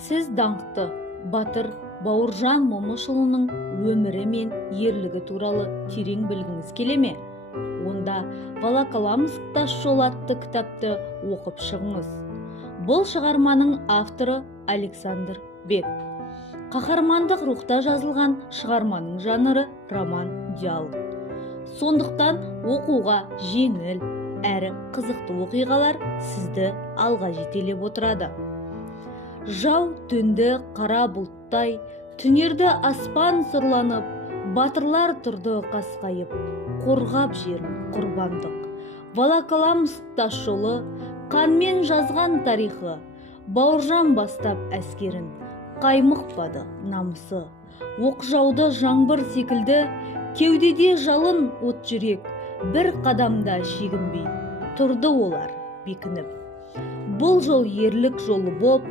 Сіз даңқты батыр Бауыржан Момышұлының өмірі мен ерлігі туралы терең білгіңіз келе ме? Онда Волоколамск тас жолы атты кітапты оқып шығыңыз. Бұл шығарманың авторы Александр Бек. Қаһармандық рухта жазылған шығарманың жанры роман-диалог. Сондықтан оқуға жеңіл әрі қызықты оқиғалар сізді алға жетелеп отырады. Жау түнді қара бұлттай, түнерді аспан сұрланып, батырлар тұрды қасқайып, қорғап жерін құрбандық. Волоколамск тас жолы, қанмен жазған тарихы, Бауыржан бастап әскерін, қаймықпады намысы. Оқ жауды жаңбыр секілді, кеудеде жалын от жүрек, бір қадамда шегінбей, тұрды олар бекініп. Бұл жол ерлік жолы боп,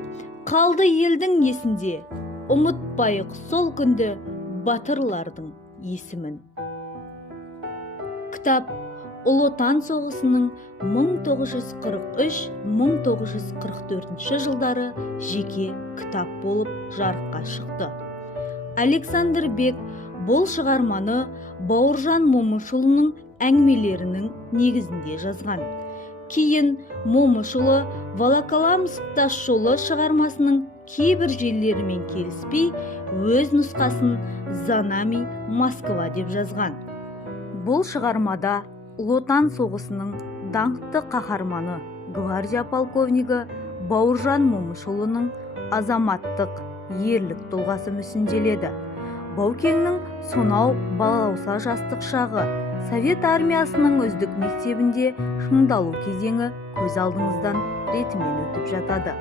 қалды елдің есінде, ұмытпайық сол күнді батырлардың есімін. Кітап Ұлы Отан соғысының 1943-1944 жылдары жеке кітап болып жарыққа шықты. Александр Бек бұл шығарманы Бауыржан Момышұлының әңгімелерінің негізінде жазған. Кейін Момышұлы Волоколамск тас жолы шығармасының кейбір жерлерімен келіспей, өз нұсқасын Знамя Москва деп жазған. Бұл шығармада Ұлы Отан соғысының даңқты қаһарманы гвардия полковнигі Бауыржан Момышұлының азаматтық ерлік тұлғасы мүсінделеді. Баукеңнің сонау балауса жастық шағы, Совет армиясының үздік мектебінде шыңдалу кезеңі көз алдыңыздан ретімен өтіп жатады.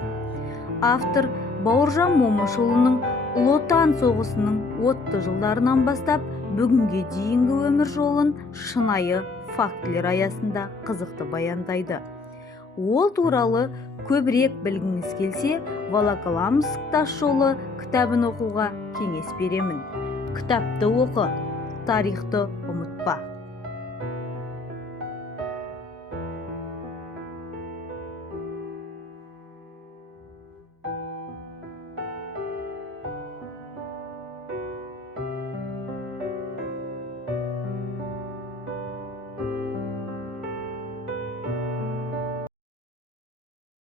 Автор Бауыржан Момышұлының Ұлы Отан соғысының отты жылдарынан бастап бүгінге дейінгі өмір жолын шынайы фактілер аясында қызықты баяндайды. Ол туралы көбірек білгіңіз келсе, Волоколамск тас жолы кітабын оқуға кеңес беремін. Кітапты оқы, тарихты ұмытпа.